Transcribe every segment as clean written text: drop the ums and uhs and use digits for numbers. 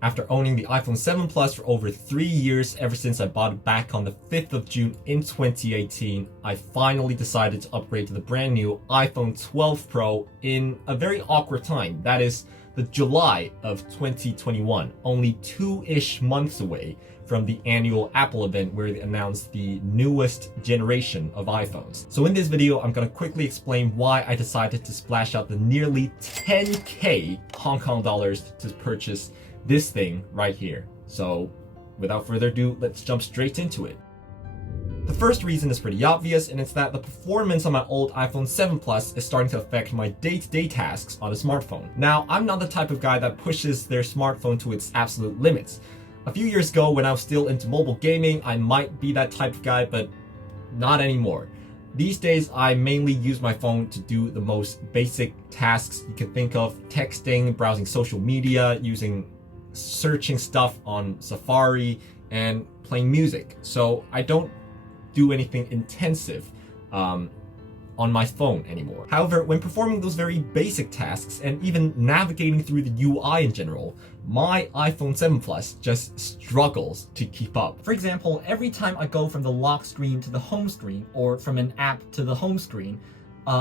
After owning the iPhone 7 Plus for over 3 years, ever since I bought it back on the 5th of June in 2018, I finally decided to upgrade to the brand new iPhone 12 Pro in a very awkward time. That is the July of 2021, only 2-ish months away from the annual Apple event where they announced the newest generation of iPhones. So in this video, I'm gonna quickly explain why I decided to splash out the nearly 10K Hong Kong dollars to purchase this thing right here. So without further ado, let's jump straight into it. The first reason is pretty obvious, and it's that the performance on my old iPhone 7 Plus is starting to affect my day-to-day tasks on a smartphone. Now, I'm not the type of guy that pushes their smartphone to its absolute limits. A few years ago, when I was still into mobile gaming, I might be that type of guy, but not anymore. These days, I mainly use my phone to do the most basic tasks you can think of: texting, browsing social media, searching stuff on Safari, and playing music. So I don't do anything intensive on my phone anymore. However, when performing those very basic tasks and even navigating through the UI in general, my iPhone 7 Plus just struggles to keep up. For example, every time I go from the lock screen to the home screen, or from an app to the home screen,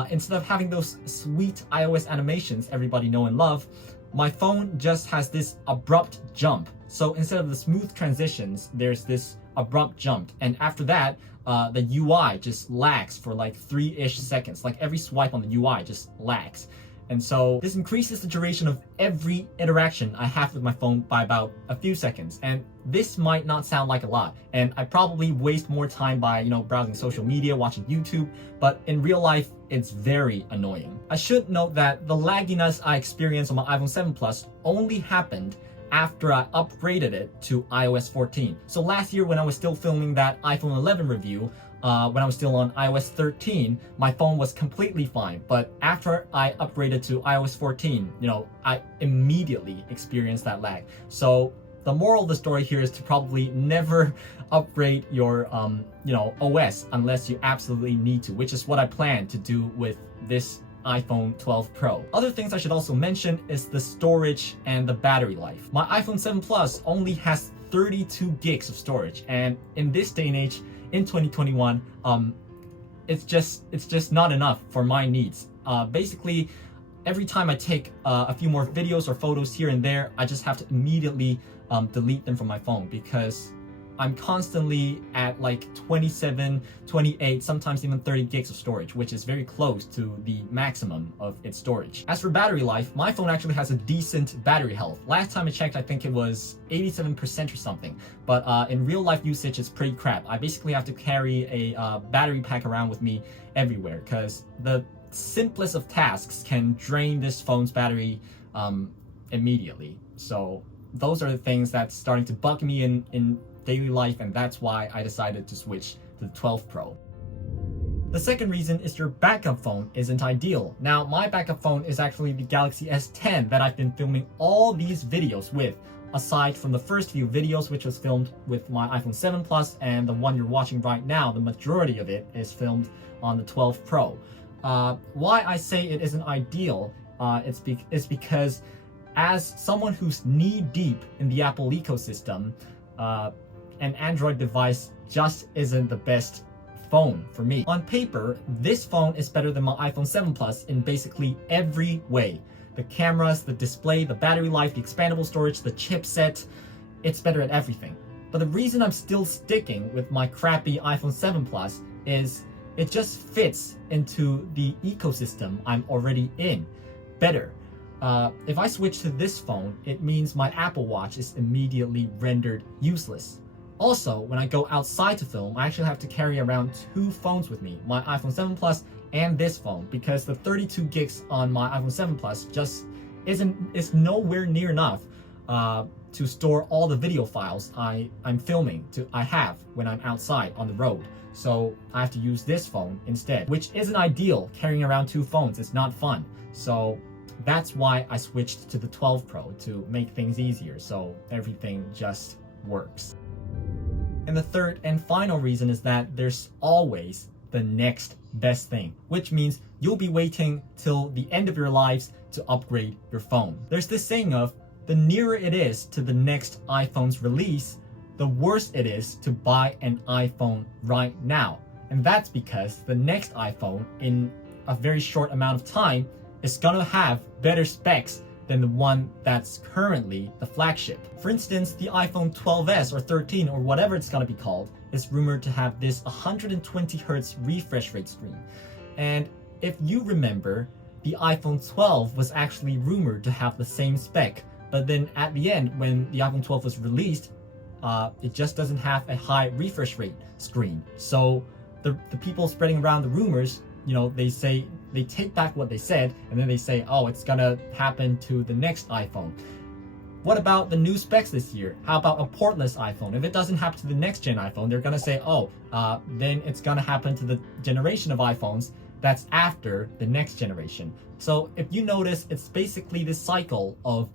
instead of having those sweet iOS animations everybody know and love, my phone just has this abrupt jump. So instead of the smooth transitions, there's this abrupt jump. And after that, the UI just lags for like 3-ish seconds. Like every swipe on the UI just lags. And so this increases the duration of every interaction I have with my phone by about a few seconds. And this might not sound like a lot, and I probably waste more time by, browsing social media, watching YouTube, but in real life, it's very annoying. I should note that the lagginess I experienced on my iPhone 7 Plus only happened after I upgraded it to iOS 14. So last year, when I was still filming that iPhone 11 review, when I was still on iOS 13, my phone was completely fine. But after I upgraded to iOS 14, I immediately experienced that lag. So the moral of the story here is to probably never upgrade your OS unless you absolutely need to, which is what I plan to do with this iPhone 12 Pro. Other things I should also mention is the storage and the battery life. My iPhone 7 Plus only has 32 gigs of storage, and in this day and age, in 2021, it's just not enough for my needs. Basically, every time I take a few more videos or photos here and there, I just have to immediately delete them from my phone, because I'm constantly at like 27, 28, sometimes even 30 gigs of storage, which is very close to the maximum of its storage. As for battery life, my phone actually has a decent battery health. Last time I checked, I think it was 87% or something. But in real life usage, it's pretty crap. I basically have to carry a battery pack around with me everywhere, because the simplest of tasks can drain this phone's battery immediately. So those are the things that's starting to bug me in daily life, and that's why I decided to switch to the 12 Pro. The second reason is your backup phone isn't ideal. Now, my backup phone is actually the Galaxy S10 that I've been filming all these videos with, aside from the first few videos, which was filmed with my iPhone 7 Plus, and the one you're watching right now, the majority of it is filmed on the 12 Pro. Why I say it isn't ideal is because as someone who's knee-deep in the Apple ecosystem, an Android device just isn't the best phone for me. On paper, this phone is better than my iPhone 7 Plus in basically every way. The cameras, the display, the battery life, the expandable storage, the chipset, it's better at everything. But the reason I'm still sticking with my crappy iPhone 7 Plus is it just fits into the ecosystem I'm already in better. If I switch to this phone, it means my Apple Watch is immediately rendered useless. Also, when I go outside to film, I actually have to carry around 2 phones with me, my iPhone 7 Plus and this phone, because the 32 gigs on my iPhone 7 Plus just is nowhere near enough to store all the video files I'm filming I have when I'm outside on the road. So I have to use this phone instead, which isn't ideal. Carrying around 2 phones is not fun. So that's why I switched to the 12 Pro, to make things easier, so everything just works. And the third and final reason is that there's always the next best thing, which means you'll be waiting till the end of your lives to upgrade your phone. There's this saying of, the nearer it is to the next iPhone's release, the worse it is to buy an iPhone right now. And that's because the next iPhone in a very short amount of time is gonna have better specs than the one that's currently the flagship. For instance, the iPhone 12s or 13 or whatever it's gonna be called is rumored to have this 120 Hz refresh rate screen. And if you remember, the iPhone 12 was actually rumored to have the same spec, but then at the end, when the iPhone 12 was released, it just doesn't have a high refresh rate screen. So the people spreading around the rumors, they take back what they said, and then they say, oh, it's gonna happen to the next iPhone. What about the new specs this year? How about a portless iPhone? If it doesn't happen to the next gen iPhone, they're gonna say, oh, then it's gonna happen to the generation of iPhones that's after the next generation. So if you notice, it's basically this cycle of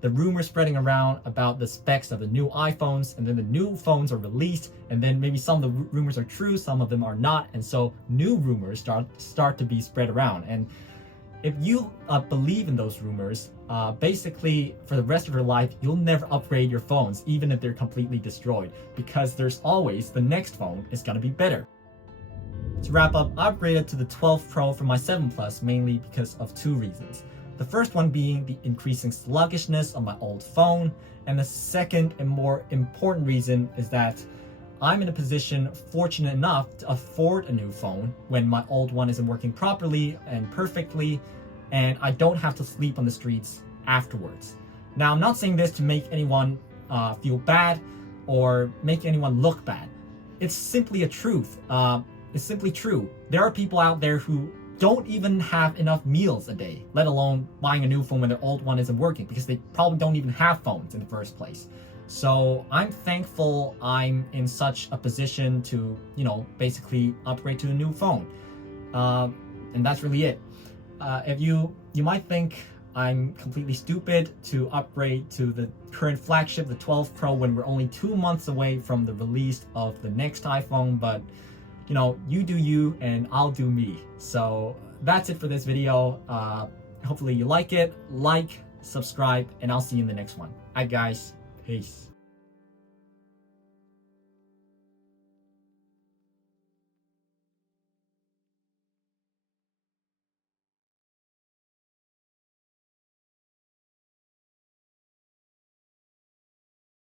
the rumors spreading around about the specs of the new iPhones, and then the new phones are released, and then maybe some of the rumors are true, some of them are not, and so new rumors start to be spread around. And if you believe in those rumors, basically for the rest of your life, you'll never upgrade your phones, even if they're completely destroyed, because there's always the next phone is gonna be better. To wrap up, I upgraded to the 12 Pro from my 7 Plus mainly because of two reasons. The first one being the increasing sluggishness of my old phone, and the second and more important reason is that I'm in a position fortunate enough to afford a new phone when my old one isn't working properly and perfectly, and I don't have to sleep on the streets afterwards. Now, I'm not saying this to make anyone feel bad or make anyone look bad. It's simply a truth. It's simply true. There are people out there who don't even have enough meals a day, let alone buying a new phone when their old one isn't working, because they probably don't even have phones in the first place. So I'm thankful I'm in such a position to, basically upgrade to a new phone. And that's really it. If you might think I'm completely stupid to upgrade to the current flagship, the 12 Pro, when we're only 2 months away from the release of the next iPhone, but you do you and I'll do me. So that's it for this video. Hopefully you like it. Like, subscribe, and I'll see you in the next one. Alright guys, peace.